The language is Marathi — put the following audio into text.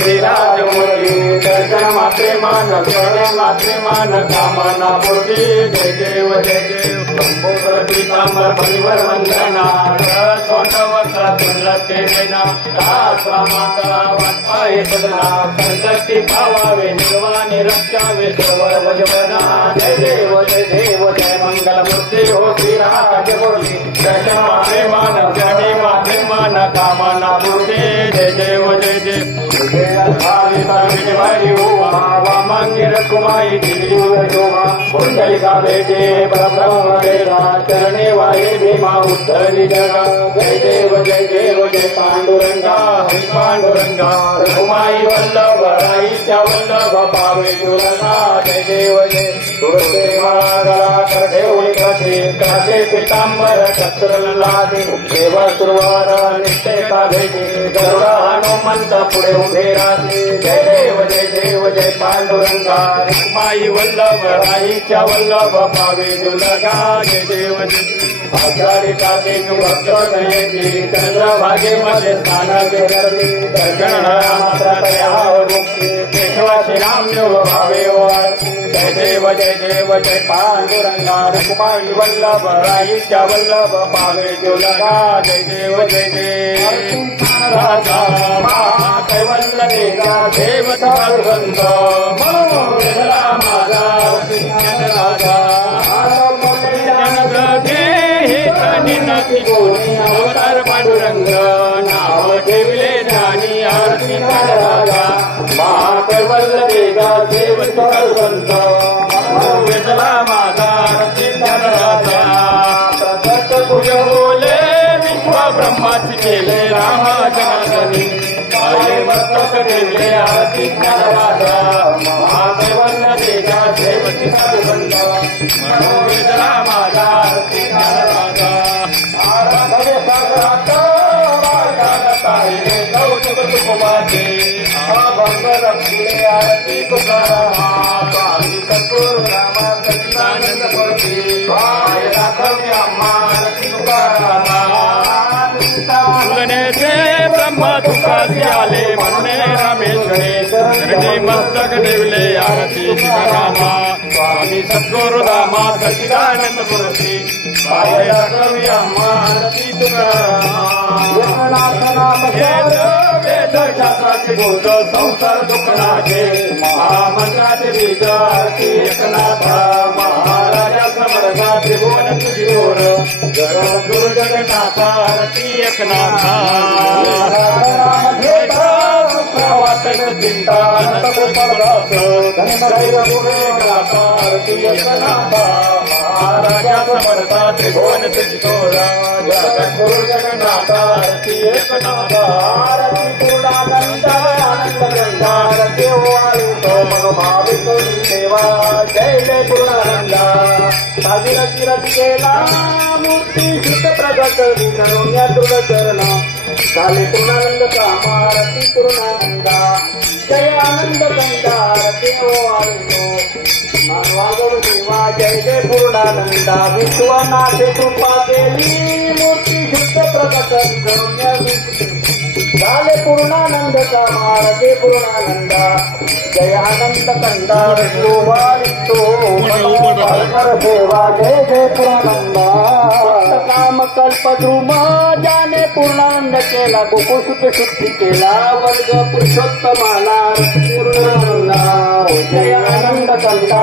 श्रीराजमूर्ती दर्शन मात्रे मान गणे मात्रे मान कामना पोटी जय देव जय देव शंभूकर पीतांबर परिवर वंदना स्वतवता तुलते देना का स्वामाता वाटपाय सदना संकटी पावावे निर्वाणी रक्षावे सर्व वजवना जय देव जय देव जय मंगल मूर्ती हो श्रीराजमूर्ती दर्शन मात्रे कुमारी पुंडलिका भेटे परब्रह्मवेदा चरणे वाये भीमा उद्धरी जगा जय देव जय देव जय पांडुरंगा हरी पांडुरंगा रघुमाई वल्लभ राईच्या वल्लभ पावे तुरंगा जय देव जय कासे पितांबर छत्र लादे देव सुरवार निश्चय काढे गरुडा हनुमंत पुढे उभे राहते. जय देव जय देव जय पांडुरंगा. माई वल्लभ राईच्या वल्लभ पावे दुलगा. जय देव जय आषाढी कार्तिक भक्त नयती चंद्रभागे मध्ये स्नानाचे करते दर्शन मात्र जय देव जय देव पांडुरंगा रुक्माई वल्लभ राईच्या वल्लभ पावे दुलगा जय देव जय देव राजा देवता संत मनोवेदला माझा राजा अवतार पांडुरंग नाव ठेवले ज्ञानी आरती राजा महाकैवल्यदेगा देवता संत ब्रह्माची केले राम जनार्दनी काळे मस्तक ठेवले आरती राजा महादेवन्य देगा देवती साधुबंध. मनोवेदना माझा आरती राजा आराधने सागरात कौतुक अभंग रक्षिले आरती तुकारामा स्वामी सद्गुरु रामा सच्चिदानंद मूर्ती. अम्मा आरती तुकारामा ब्रह्म तुकासी आले म्हणणे रामेश्वरे चरणी मस्तक ठेवले आरती शिवरामा स्वामी सद्गुरु रामा सच्चिदानंद मूर्ती पाय राखवी अम्मा आरती तुकारामा वेद वेद शास्त्राचे बोध संसार दुःखनाचे महामंत्राचे बीज एकनाथा समर्था त्रिभुवन तुझी गोर गुरु जगन्नाथा आरती एकनाथा समर्था त्रिभुवन गुरु जगन्नाथा आरती एकनाथा आरती पूर्णानंद आनंद गंगा मग भाविक देवा जय जय पूर्णानंदा भागीरथी रथ केला मूर्ती शुद्ध प्रगट विनरुण्या दृढ चरण झाले पूर्णानंद कामारती पूर्णानंदा जय आनंद गंगा देवाळी मानवागड देवा जय जय पूर्णानंदा विश्वनाथे कृपा केली मूर्ती शुद्ध प्रगट विनरुण्या झाले पूर्णानंद का कामारते पूर्णानंदा. जय अनंत कंदार शोभारितो मनोहर देवा जय जय पूर्णानंदा. काम कल्प ध्रुम ज्याने पूर्णानंद केला गोकुळ शुद्धी केला वर्ग पुरुषोत्तमाला पूर्णानंदा. जय आनंद कंदा